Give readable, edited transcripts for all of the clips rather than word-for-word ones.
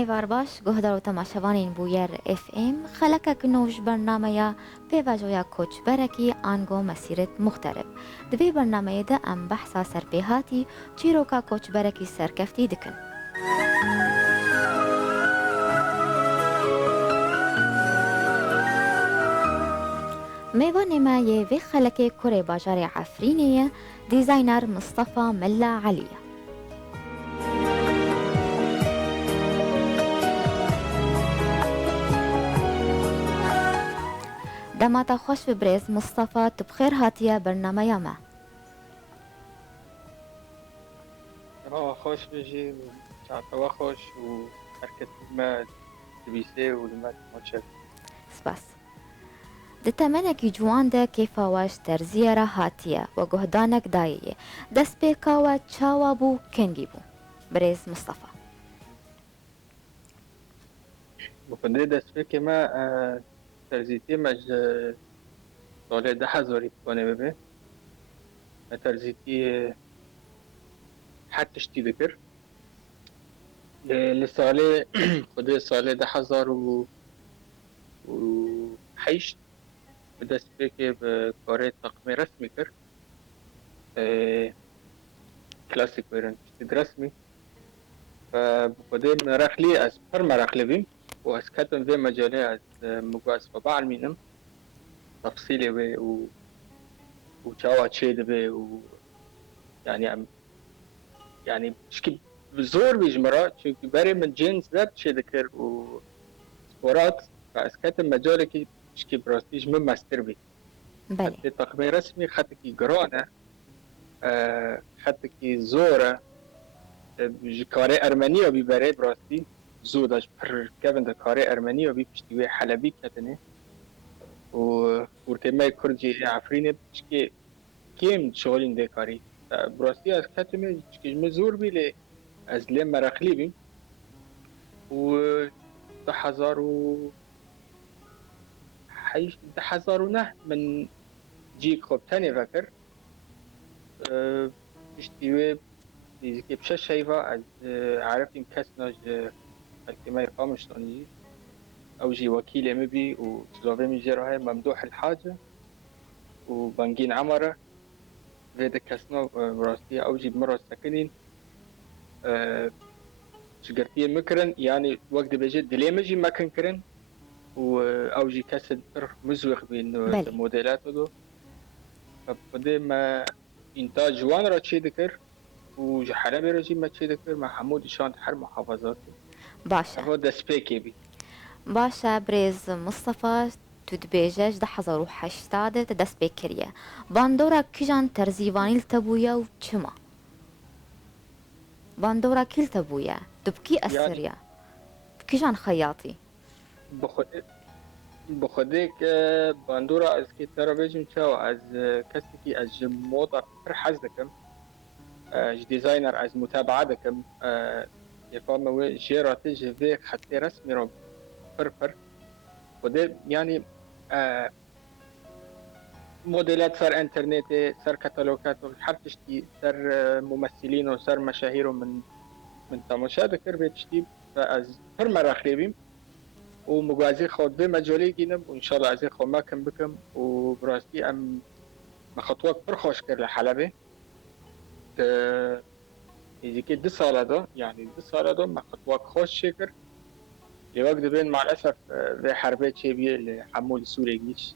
ایوار باش گهدار و تماشاوانین بویر اف ام خلقك نوش برنامه پیواجویا کوچ برکی آنگو مسیرت مختلف دوی برنامه ده ام بحثا سرپیهاتی چیروکا کوچ برکی سرکفتی دکن میوان ما یه وی خلق کره باجار عفرینیه دیزاینر مصطفى ملا علیه دماتا خوش ببرز مصطفى تبخير هاتيا برنامه ما خوش بجي وشعبوا خوش وحركة ما تبيسي ولما تمشي سپاس دتمنکی جوان ده کیفا واش ترزیه را هاتیه و گهدانک داییه دست پیکا و چاوا بو کنگی بو برز مصطفى وكنت دست فيك ما ترزيتي مج طالع ده حزوري تكوني ببي ترزيتي حتى شتي ذكر لسالي خدي سالي ده حزار وحيشت بدست فيك بكوري تقمي رسمي كر كلاسيك ويرن شتي رسمي فبقدر مرخلي از پر مرخلي بيم وأز كتم في مجالي از مقاس فبعل مينم تفصيلي بي وشاوا تشيد بي يعني شكي بزور بيجمرا چونكي بري من جنس ذات تشيد كر وسبورات فأز كتم مجالي كي شكي براستيج من ماستر بي بله حتى تقمي رسمي حتى كي قرانة حتى كي زورة كاري أرمنية بيبري براستي زودش پر كevin de كاري أرمنية بيبشتي حلبي كتنه وورتمای کردی عفرینه چکی کیم شغلین ده کاری براستی از کتمه چکی مزور بیله از لیم مرخلی بیم و 2009 من جيك خب تاني فكر بشتيوه نيزيكي بشاش شايفة از عرفتين كسناج الكماي قامشتاني او جي وكيل مبي وسلوفي مجيرها ممدوح الحاجة وبنجين عمرة فيدا كسنا براستي او جي بمرة سكنين شقرتيه مكرن يعني وقت بجد دليمجي ما كان كرن او جي كسد مزوخ بين الموديلات دو فبدا ما انتاج وان را تشي ذكر وجي حلبي رجي ما تشي ذكر مع حمود شان حر محافظات باشا هو ده سبيكي بي باشا برز مصطفى تدبيجش ده حزارو حشتاده دست بكريه باندورا كجان ترزيوانيل تبويا و چما باندورا كيل تبويا دبكي أسريا يعني كجان خياطي بخودك باندورا از کی ترا بجم چاو از کسی کی از موضع پر حز دکم از ديزاينر از متابعه دکم يفهم و جيراتي جي حتى رسمي رو پر وده يعني موديلات صار انترنت صار كتالوجات هر تشتي صار ممثلين وصار مشاهير من تماشا ذكر بتشتي فاز پر مراخليبيم ومجازي خود به مجالي جينم وان شاء الله عزي خو ما كم بكم وبراستي ام مخطوات پر خوش كر لحلبة يجي كده 2 سال ده يعني 2 سال ده مخطوات خوش شكر لوقت بين مع الاسف في حربية شيبية لحمول سوري جيش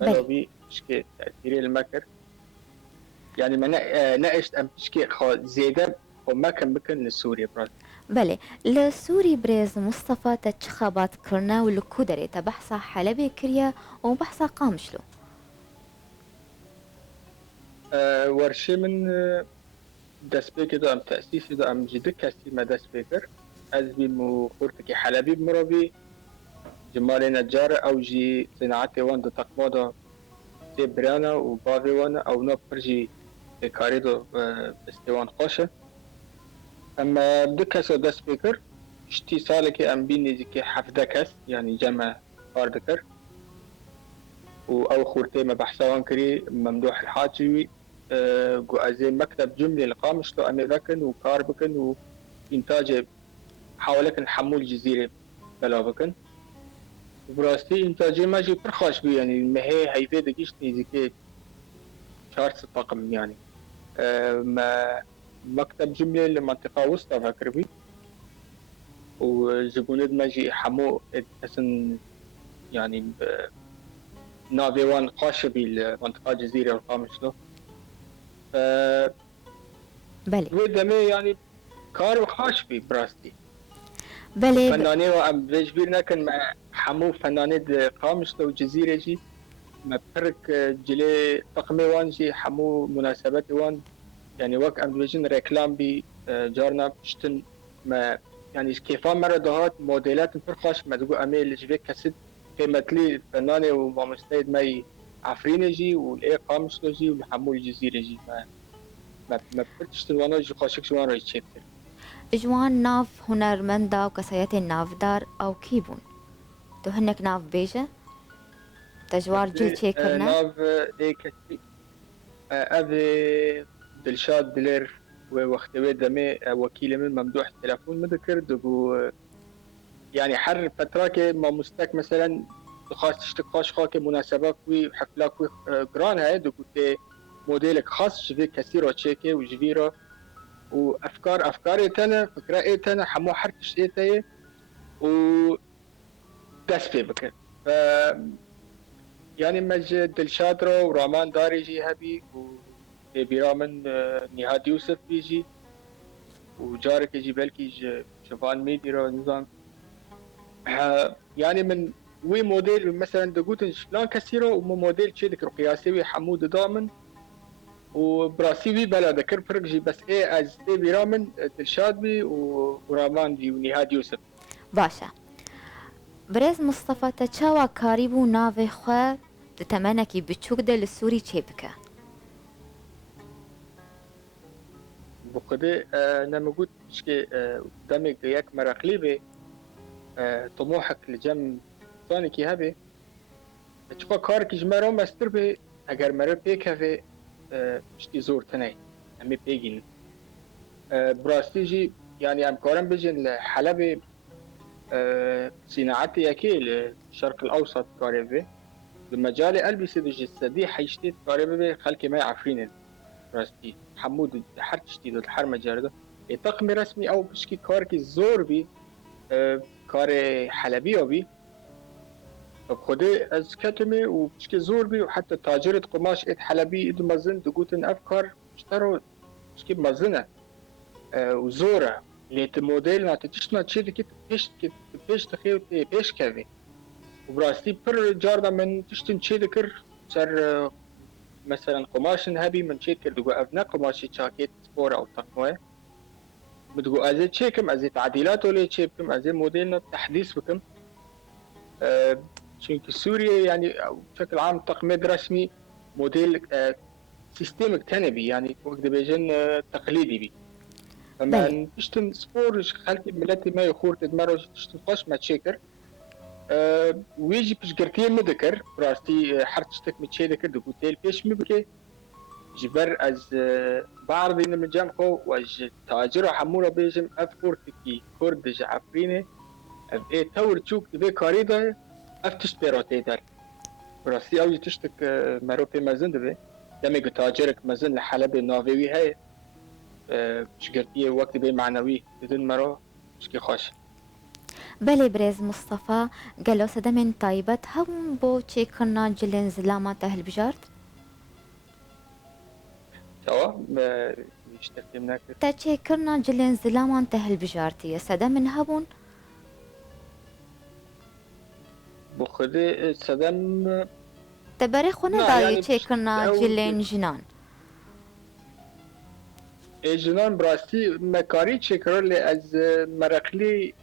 فلو بي شكي تأثيري المكر يعني ما ناقشت ام شكي خو زيادة وما كم بكم لسوريا براستي بله لسوري برز مصطفى تتشخبات كرنا ولكودري تبحثا حلبي كريا وبحثا قامشلو ورشي من دسبيكر ده ام تأسيسي ده ام جدك كاسي ما دسبيكر از بي خورتكي حلبي بمرابي جمالي نجار او جي صناعتي وان ده تقمادا سي برانا وبافي وان او نو برجي كاري ده استوان خوشه اما دكاسو دسبيكر اشتي سالكي ام بيني زكي حفدكس يعني جمع باردكر او خورتي ما بحثوان كري ممدوح الحاجوي جو ازي مكتب جملي القامش لو امي بكن وكار بكن وانتاج حاولك نحمول الجزيرة بلا بكن وبراستي إنتاجي ماجي برخاش بي يعني ما هي هيفي دقيش نيزيكي شارس طاقم يعني ما مكتب جملة لمنطقة وسطى فاكر بي والزبونات ماجي حمو أسن يعني نافيوان قاش بي المنطقة جزيرة القامشلو بله ودمي يعني كارو خاش بي براستي بله فناني وام بيجبرنا كان مع حمو فناني قامشلو جزيرة جي ما برك جلي طقمي وان جي حمو مناسبات وان يعني وقت ام بيجن ريكلام بي جارنا بشتن ما يعني كيفان مرة دهات موديلات فرخاش ما تقول امي اللي جبك كسد قيمتلي فناني ومستيد ماي عفريني جي والاي قامشلو جي والحمو الجزيرة جي ما برتشتن وانا جي قاشك شوان رأي تشيبتر جوان ناف هنرمندا وكسياتي ناف دار أو كيبون تو هنك ناف بيجة تجوار جل تشيكرنا ناف اي كسي أبي دلشاد دلير ووقتوي دمي وكيل من ممدوح التلفون مذكر دقو يعني حر فترة ما مستك مثلا خاص تشتقاش خاك مناسبة كوي حفلة كوي جران هاي دقو تي موديلك خاص شبه كثير وشيكي وجفيرة وأفكار تانا فكرة تانا حمو حركش تاي و دسبي بكر ف يعني مج دلشادرو ورامان داري جي هبي وبيرامن نهاد يوسف بيجي وجارك يجي بلكي شوفان ميديرو نظام يعني من وي موديل مثلا دقوتن شلون كثيرو ومو موديل شي ذكر قياسي حمود دامن وبراسي بي بلا ذكر فرق جي بس ايه از ايه بيرامن دلشاد بي ورامان جي ونهاد يوسف باشا برز مصطفى تشاوا كاريبو نافي خوا تتمنكي بتشوك ده للسوري تشيبكا بقدي انا موجود شكي قدامك ياك مراقليبي طموحك لجم ثاني كي هبي تشوفا كارك جمارو مستر بي اگر مرو بيك هبي شتي زور تناي امي بيجين براستيجي يعني ام كارم بيجن حلبي صناعتي ياكي الشرق الاوسط كاريبي بمجال قلبي سيدج السدي حيشتي كاريبي خلكي ما يعرفين راستي حمود حرتشتي دو الحر مجارده طقم رسمي او بشكي كاركي زور بي كار حلبي بي بخدي از كتمي وبشكي زور بي وحتى تاجرة قماش ات حلبي ادو مزن دقوتن افكار اشتروا بشكي مزنة وزورة ليت موديل ناتشنا تشيد كت بيش تخيو بيش كافي وبراستي بر جارنا من تشتن تشيد كر صار مثلا قماش هبي من تشيد كر دقو ابنا قماش جاكيت سبور او تقوى بدقو ازي تشيكم ازي تعديلات ولا تشيكم ازي موديلنا تحديث بكم شنك سوريا يعني بشكل عام تقميد رسمي موديل سيستم تنبي يعني وقت بيجن تقليدي بي فما تشتن سبور خلتي ملاتي ما يخور تدمر تشتن خوش ما تشيكر ويجي بشكرتين مذكر براستي حرتشتك متشي ذكر دقوتيل بيش مبكي جبر از بعض من مجامكو واج تاجر حمورة بيجم افكورتكي كردج عفرينه اف ايه تور تشوك تبي كاريدا افتش بيروتي دار براسي او تشتك مروبي مازن دبي دمي تاجرك مازن لحلب نافيوي هاي شقرتيه وقت بي معنوي بدون مرو شكي خوش بله برز مصطفى قالوا سدمن طيبت هم بو تشيكرنا جلين زلاما تهل بجارت توا يشتكي منك تشيكرنا جلين زلاما تهل بجارتي سدمن هبون بخدي سدم تباريخونا دا يعني تشيكرنا جلين جنان جنان براستي مكاري تشكر لي از مرقلي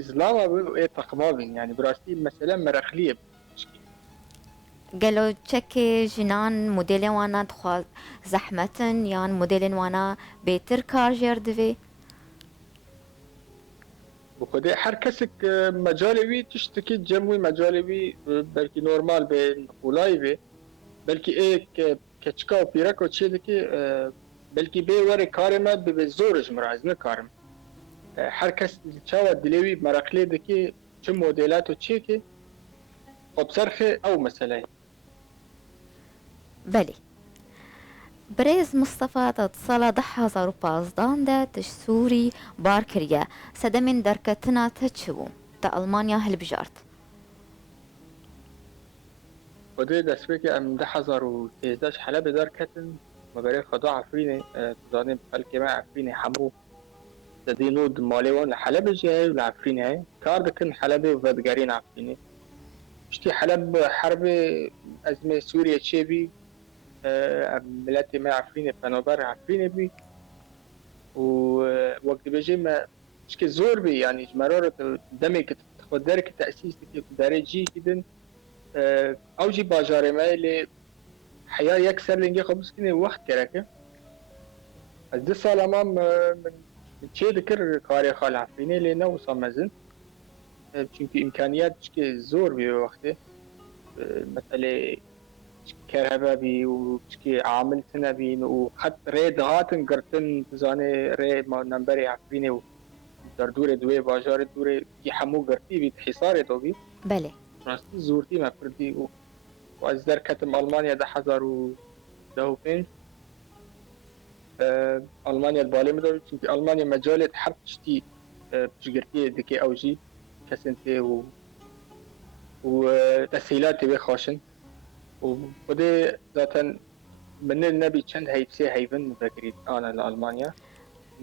زلاما بو تقما بين يعني براستي مثلا مرقليه قالوا تشكي جنان موديل وانا دخل زحمة يعني موديل وانا بيتر كارجر دفي بخدي حركسك مجالوي تشتكي جموي مجالوي بلكي نورمال بين ولايفي بلكي ايه كتشكا وبيراكو تشيدكي بلكي بي وري كارما بزورج مراز نكارم هر کس چاوا دلوی مرقلی دکی چه مدلات و چی که خب سرخه او مسئله. بله. برێز مستەفا ساڵە 2015دا تش سووری بار کردە سەدەمێن دەرکەتنا تە چ بوو تا ئەڵمانیا هەلبژارد. خدای دەستوێکی ئەم 2013 حەلەبێ دەرکەتن مەبەرێ خدا عفرینێ تزانێ بەلکێمە عفرینێ هەموو دەدینۆ ماڵێوان لە حەلەبێژی هەیە و لە عفرینێ هەیە کار دەکەن حەلەبێ و ڤەدگەرین عفرینێ شتی حەلەب حەربێ ئەزمێ سووریە چێبی ملەتی ما عفرینێ پەنابەر عفرینێ بی و وەک دەبێژێ مە شتێ زۆر بی یعنی ژمارۆرە دەمێک خۆ دەرکە تەئسیس دەکێ دارێ جی کردن ئەو جی باژارێ مە لێ حیا یەک سەر لێنگێ خۆ بسکینێ وەخت کەرەکە ئەس دو ساڵ ئەمام من چێ دەکرد کارێ خاڵ عفرینێ لێ نەوسا مەزن چونکە ئیمکانیات شتێ زۆر بی وەختێ مەسەلێ كهرباء بي وشكي عامل سنة بين وخط ري دهاتن قرتن تزاني ري ما نمبري عفريني در دور دوي باجار دور كي حمو قرتي بيت حصاري تو بي بله راستي زورتي ما فردي وأز در كتم ألمانيا 2015 ألمانيا البالي مدار چونكي ألمانيا مجالة حرب شتي بشقرتي دكي أوجي كسنتي وتسهيلات بي خاشن وبدي ذاتن من النبي چند هيبسي هيفن بكريت أنا لألمانيا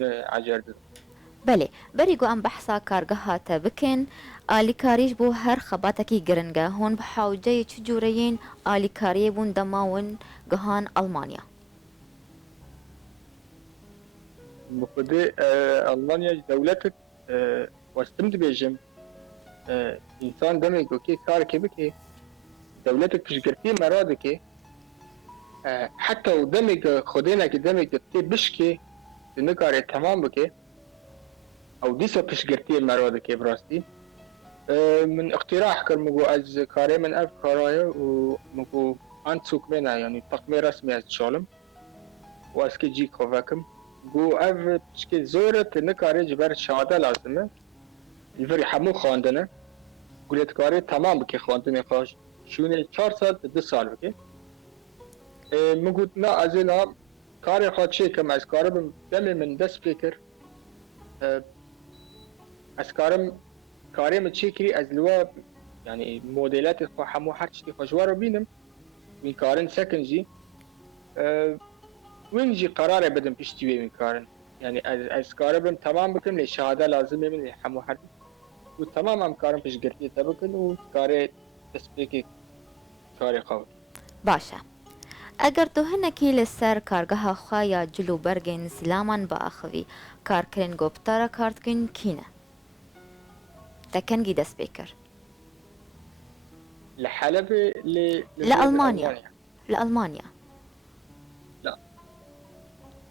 عجرد. بله بریگو ام بحثا کارگاه تا بکن آلیکاریش بو هر خباتکی گرنگه هون بحاوجه چجورین آلیکاری بون دماون گهان ألمانيا. بخدي ألمانيا دولتك واستمد بيجم إنسان دمك وكي كار كبكي دولتك بشكرتي مرادك حتى ودمك خدينا كدمك تي بشكي نكاري تمام بكي او ديسا بشكرتي مرادك براستي من اقتراح كرمجو از كاري من اف كارايا ومجو انتسوك منا يعني تقمي رسمي از شالم واسكي جي كوفاكم جو اف بشكي زورة نكاري جبر شهادة لازمه الفري حمو خواندنه قلت كاري تمام بكي خواندنه خاش شونه 4 سال 2 سال بكي مگود نه از اینا کار خود چه کم از کارم دمی من دست فکر از کارم چه کری از لوا یعنی مدلات خو همو هر چی خوشوار بینم این کارن سکنجی وینجی قرار بدم پشتی وی کارن یعنی از کارم تمام بکم لی شهاده لازمه من همو هر و تمام هم کارم پیش گرفتی تبکن و کار دست فکر کار خوب باشه اگر تو هنکی لسر کارگاه خوایا جلو برگن سلامان با اخوی کارکرین گوبتارا کارتکن کینه تکنگی دست بکر لحلب لألمانيا لا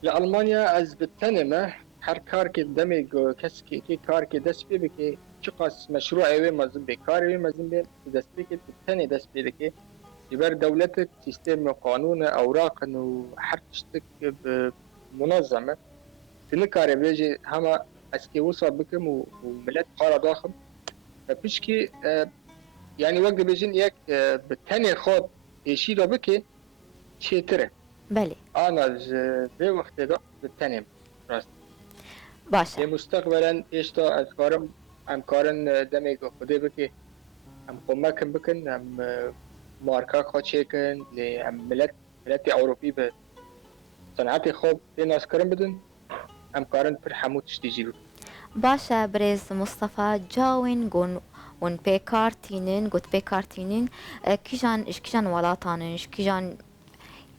لألمانيا از بالتنمة هر کار که دمی کسی که کار که دست بی بکی چقاس مشروع اوی مزن بی کار اوی مزن بی دست بی که بالتنی دست بی دکی يبقى دولتك سيستم قانون اوراق انه حرشتك منظمه تنكار بيجي هما اسكي وصل بكم وملات قاره ضخم فبشكي يعني وقت بيجين ياك بالتاني خاط يشيل بكي شي ترى بله انا في وقت ده بالتاني راست باشه مستقبلا ايش تا اذكارم ام كارن دمي خدي بكي ام قمكم بكن ام ماركا خاچيكن لملت أوروبي بصناعات خوب ناس كرم بدن ام كارن پر حمو تشتيجي باشه برز مصطفى جاوين گون ون بيكارتينين گوت بيكارتينين كيجان ولاتانن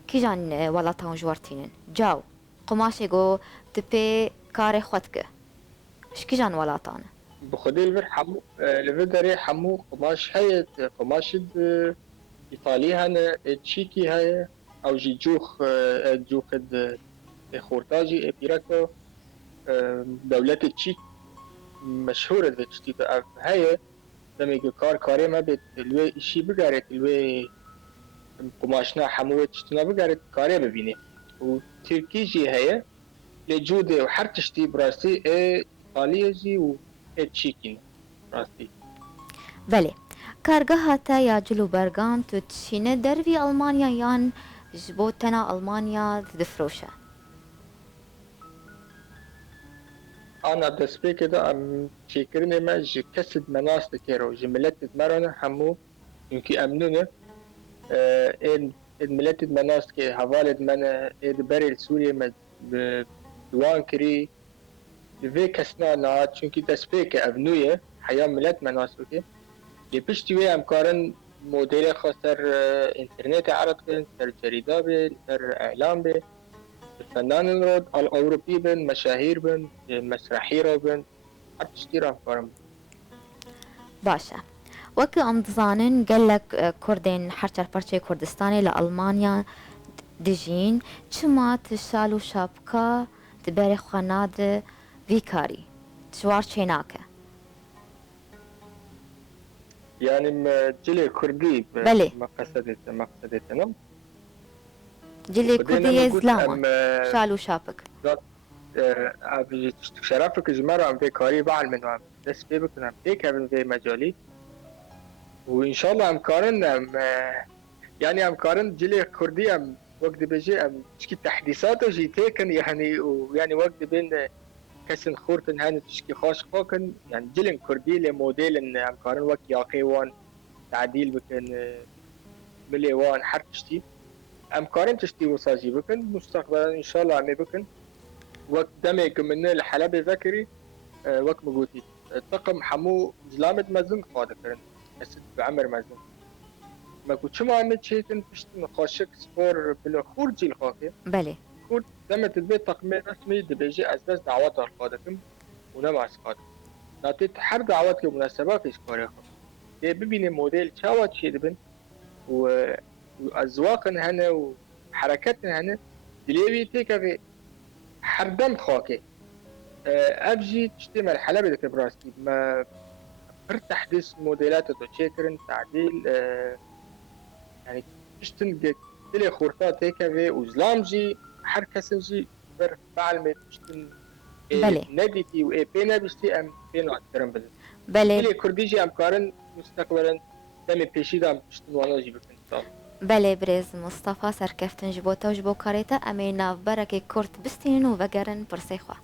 كيجان ولاتان جوارتينين جاو قماشي جو تبي كاري خوتك كيجان ولاتان بخدي الفر حمو الفدري حمو قماش هي قماش إيطاليا هنا تشيكي هاي أو جي جوخ خورتاجي بيراكو دولة تشيك مشهورة تشتي هاي لما يجي كاري ما بيت الوي إشي بقارت الوي قماشنا حموة تشتنا بقارت كاري ببيني وتركيجي هاي لجودة وحر تشتي براسي خالیه جی و چیکین راستی بله کارگاه تا یا جلو برگان تو تشینه دروی ألمانيا یان جبو تنا ألمانيا دفروشة انا دست پی که دا ام چیکرین ما جی کسد مناست که رو جی ملت مرانه همو اینکه امنونه این ملت مناست که حوالد من اید بری سوریه ما دوان کری دوی کسنا نهاد چونکی دست پی که ابنویه حیا ملت مناست که یه پشتی وی امکارن مدل خاص در اینترنت عرض کن در جریده به در اعلام به فنان رو الأوروبي بن مشاهير بن مسرحي رو بن هر تشتي را امکارم باشە وەکو ئەم دزانن گەلک کوردین هەرچەر پەرچەی کوردستانی لە ئەڵمانیا دژین چما تشال و شاپکە دبەرێ خواناد ویکاری چوار چێناکە يعني جلي كردي بله. مقصدت نم جلی کوردی زلام شال و شاپک ابي شرفك جمرة ام في كاري بعل من وام بس بيكون في كابن في مجالي وان شاء الله امكارن يعني امكارن جلي كردي ام وقت بيجي ام تشكي تحديثات وجي تيكن يعني ويعني وقت بين كسن خورتن هاني تشكي خاش خاكن يعني جلن كردي لموديل ان امكارن وقت ياقي وان تعديل بكن ملي وان حرف تشتي امكارن تشتي وصاجي بكن مستقبلا ان شاء الله عمي بكن وقت دمك من الحلب ذكري وقت مقوتي طقم حمو زلامت مزن خاطر كرن اسد بعمر مزن ما كنت شو ما عملت شيء تنتشتن خاشك سبور بلا خورجي الخاطر بله خورج دمت البيت تقمي رسمي دبيجي اساس دعوات الخاطر ونما اسقاط ناتي حر دعوات لمناسبات اشكاري خاطر دي ببيني موديل شاوات شي دبن وأذواقن هنا وحركاتن هنا دليوي تيكا حردم خاكي ابجي تشتمل حلبة كبراستي ما بر تحديث موديلات تشيكرن تعديل يعني تشتن دلي خورطات تيكا وزلامجي حركسنجي بر بعلمي تشتن بله. نديتي و بينا بشتي ام بينا اكترم بدن بله دلي كرديجي امكارن مستقبلا دمي بيشي دام تشتن وانا جي بكن بله برز مصطفى سرکفتن جبو تو جبو کاریتا امی ناف برکی کرد بستین و وگرن پرسی خواه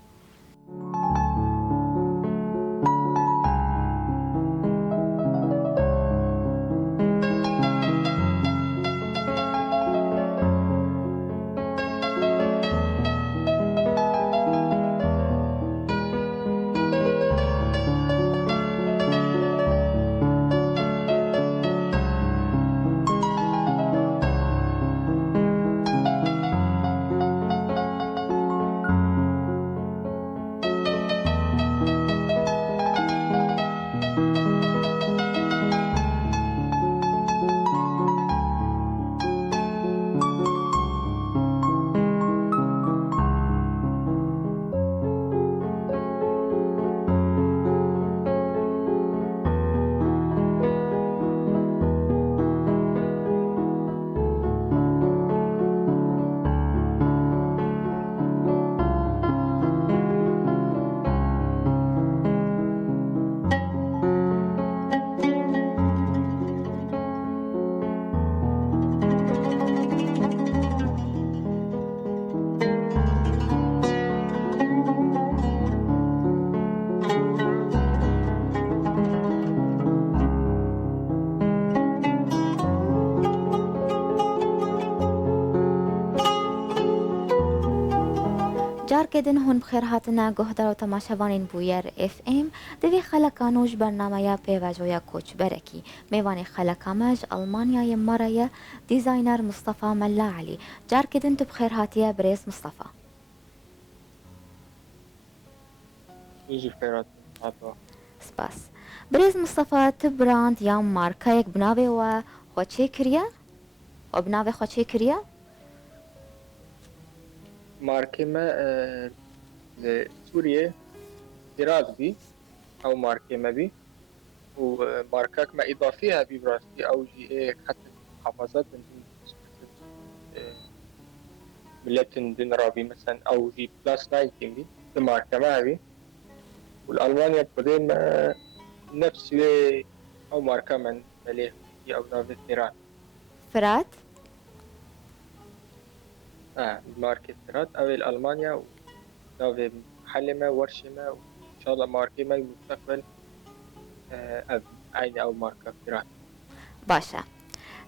جارکدن هون بخیر هاتنا گهدار و تماشاوانین بویر اف ام دوی خلکانوش برنامه پیواجویا کوچ برکی میوان خلکامج آلمانیای مرای دیزاینر مصطفى ملا علی جارکدن تو بخیر هاتیا بریز مصطفى يجي خيرات عطا سپاس بریز مصطفى تو براند یا مارکا یک بناوه و خوچه کریا و بناوه خوچه کریا ماركة ما سوريا دراز بي أو ماركة ما بي وماركاك ما إضافيها بي براستي أو جي خط محافظات ملتن دين رابي مثلا أو جي بلاس 19 بي ماركة ما بي والألمانيا بقديم نفس أو ماركة من مليه أو نافي ثيرات فرات. ماركة ثيرات أو الألمانيا نافي محلمة ورشمة وإن شاء الله ماركة ما المستقبل عين أو ماركة ثيرات. باشا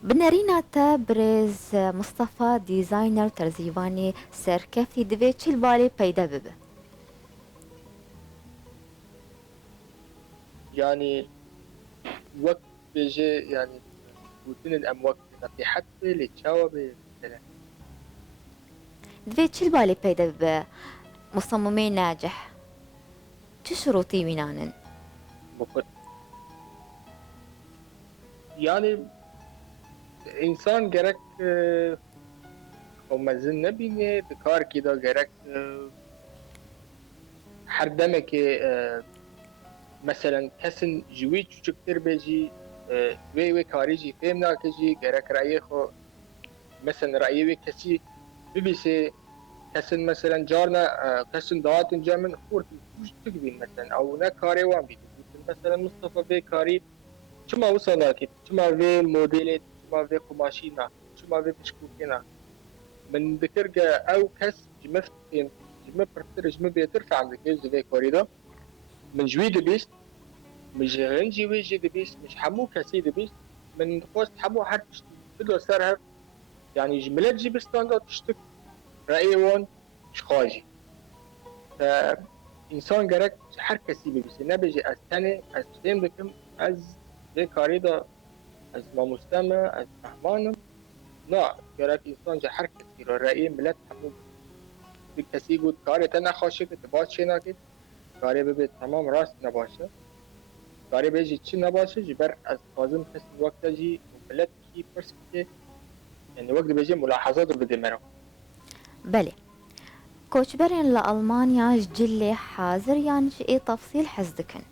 بنرينا تا برز مصطفى ديزاينر ترزيواني سركفتي دبي چل بالي پیدا ببه. يعني وقت بيجي يعني روتين أم وقت نصيحة للتشاوب مثلا دبي چل بالي پیدا ببه مصممي ناجح چه شروطي وينانن؟ بخد يعني إنسان gerek خمازن نبینه دکار کی دا gerek هر دمه که مثلا کسن جوی چوچکتر بیجی وی کاری جی فهم ناکجی gerek رأی خو مثلا رأی وی کسی ببیسه کسن مثلا جارنا کسن دعاتن جامن خورد چوچتک بین مثلا او نه کاری وان بید مثلا مصطفى به کاری چما وصل ناکید چما وی مدل چما وی قماشی نا چما وی بشکوکی نا من ذكر او كس جمفت جمع برتر جمع بيتر فعم ذكر زي كوريدا من جوي دبيست مش غنجي ويجي دبيست مش حمو كسي دبيست من خوست حمو حرف بدو سرها يعني جملات جي بستاندرد تشتك رأيوان شخاجي فإنسان جرك حر كسي ببيست نبيجي از تاني از تيم دكم از زي كوريدا از ما مستمع از رحمانم لا جرك إنسان جا حر كسي رأي ملت حمو کسی بود کاری تا نخواشه که باز چه نکید کاری ببید تمام راست نباشه کاری بیجی چی نباشه جبر از لازم کسی وقت جی ملت کی پرس که يعني وقت بیجی ملاحظات رو بده مرا. بله كوچبرين لألمانيا جلي حاضر يعني اي تفصيل حزدكن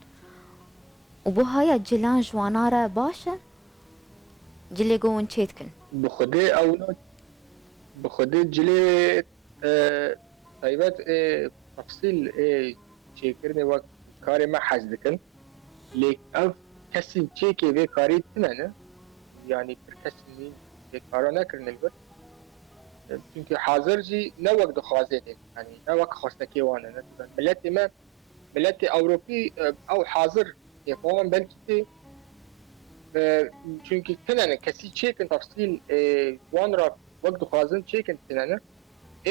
وبهاي جلان جوانارا باشا جلي قوون تشيتكن بخده او نوت بخده جلی طيبات تفصيل شكرني وقت كاري ما حزدكن ليك او كسين تشيكي في كاري تنانا يعني بركسني في كارانا كرنلبر çünkü hazırcı ne vakti khazedin yani ne vakti khastaki wana mesela milleti Avrupi او hazır yapamam belki çünkü tenene kesi çekin tafsil wanra vakti khazın çekin tenene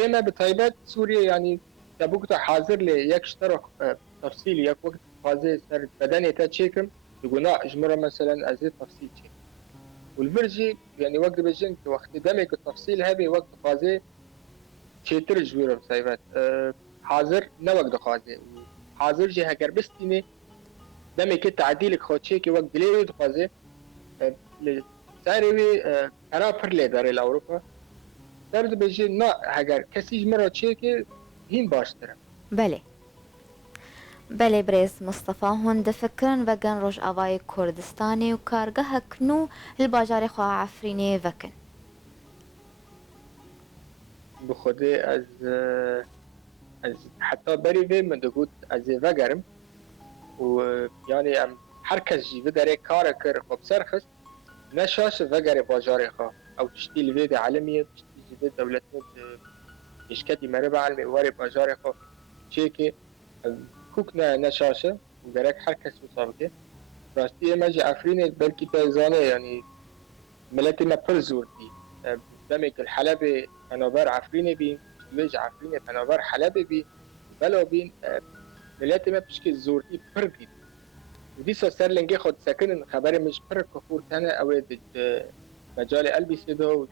اما بطيبات سوريا يعني تبوك حاضر لي يكشترك تفصيل يك وقت خازي سر بدني تشيكم يقولنا اجمره مثلا ازيد تفصيل شيء والفرجي يعني وقت بجنك وقت دمك التفصيل هذه وقت خازي شيتر جويرة بطيبات حاضر نا وقت خازي حاضر جي هكر بستيني دمك تعديلك خو تشيكي وقت دليوي خازي ساري انا فرلي دار الاوروبا درد بجي نا هگر کسی مرا چه که هین باشتره. بله بله بريز مصطفى هون دفكرن وگن روش آوای کردستانی و کارگاه کنو الباجار خواه عفرینی وکن. بخوده از حتی بری به من دگود از وگرم و یعنی ام هر کس جیوه داره کار کر خب سرخست نشاش وگر باجار خواه او تشتی الوید عالمیه تشتی جیوه دولتنا اشکتی مربع علمی واری باجار خواه چه که کوک نشاشه و گرک هر کس مصابقه راستی ما جي عفرين بلكي بيزانه يعني ملتي ما بر زورتي دمك الحلبة فنوبر عفريني بين ويج عفريني فنوبر حلبة بين بلو بين ملتي ما بشكل زورتي بر بين ودي سر لنجي خد سكن خبري مش بر كفور تانا او مجال قلبي سيدو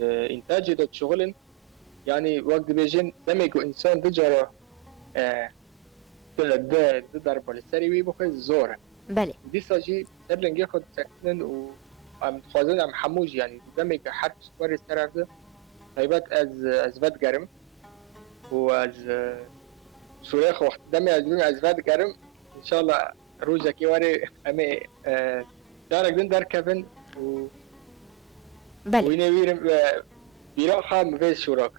انتاجي دو شغلن يعني وقت بيجين دمك انسان دجرة ده ضربة للسري ويبقى زورة بله دي ساجي سرلنج ياخد سكنن و ام خوازن ام حموج يعني دمك حرف سوار السرعة ده طيبات از فات گرم و از سوریخ وقت دمی از فات گرم ان شاء الله روزا کی واری امی دارك دن در كفن و بله وينويرم بيراخا مفيز شوراك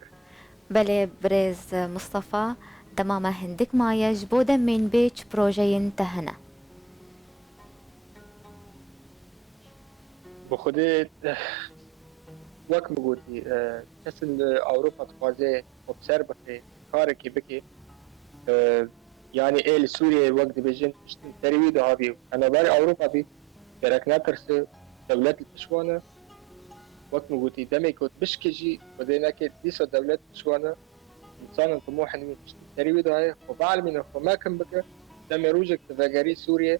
بله بريز مصطفى تماما هندك مایش بودم من بیچ پروژه تهنه بخودی وقت مگوتی کسی اروپا تخوازه observe بکه کاری که بکی یعنی ایل سوریه وقت بیجن تریوی ده هابی انا بار اروپا بی درک نترسه دولت التشوانه وقت مگوتی دمی کود بشکجی ودینا که دیسا دولت التشوانه انسان طموح انه تریوی ده هاي وبعلمين خو ما كان بك دمی روجك تفاجري سوريا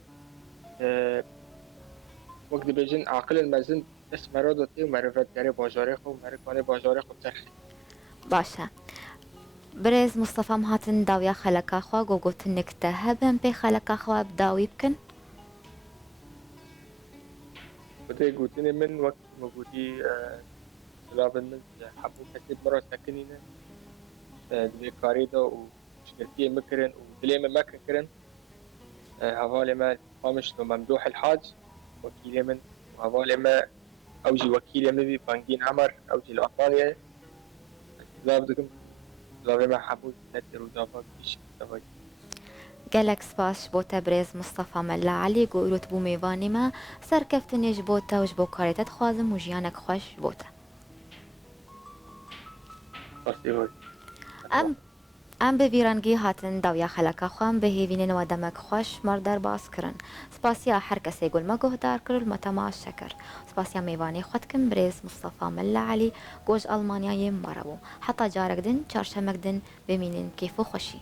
وقت بیجن عقل المزن بس مرادوتی و معرفت گری باجاره خو مرکانه باجاره خو ترخی باشه برز مصطفى مهاتن داويا خلقا خوا گوگوتن نکته هبن پی خلقا خوا بداوی بکن بده قوتني من وقت موجودي لابد من حبو كتب مرة ساكنينه دبي كاريدا وشكرتيه مكرن ودلي من مكرن كرن هوالي ما قامش ممدوح الحاج وكيلي من وهوالي ما أوجي وكيلي مبي بانجين عمر أوجي الأطالية لابدكم لابد ما حبو تنتر ودافع بيش دافع گلک سپاس بۆ تەبرێز مستەفا مەلا عەلی گۆیرۆت بوو میێوانیمە سەرکەفتنێش بۆتە وش بۆ کارێتت خوازم و ژیانێک خۆش بۆتە ئەم بە ڤیرانگی هاتن داویا خەلەکە خوان بە هێوینێنەوە دەمەک خۆش مەڕ دەرباز کردن سپاسیا هەر کەسێک گولمە گۆهدار کرد مەتەما شەکر سپاسیا میێوانی خۆتکم برێز مستەفا مەلا عەلی گۆژ ئەڵمانیایê مەرەبوو حتا جارێک دن چارشەمەک دن ببینین کیف و خۆشی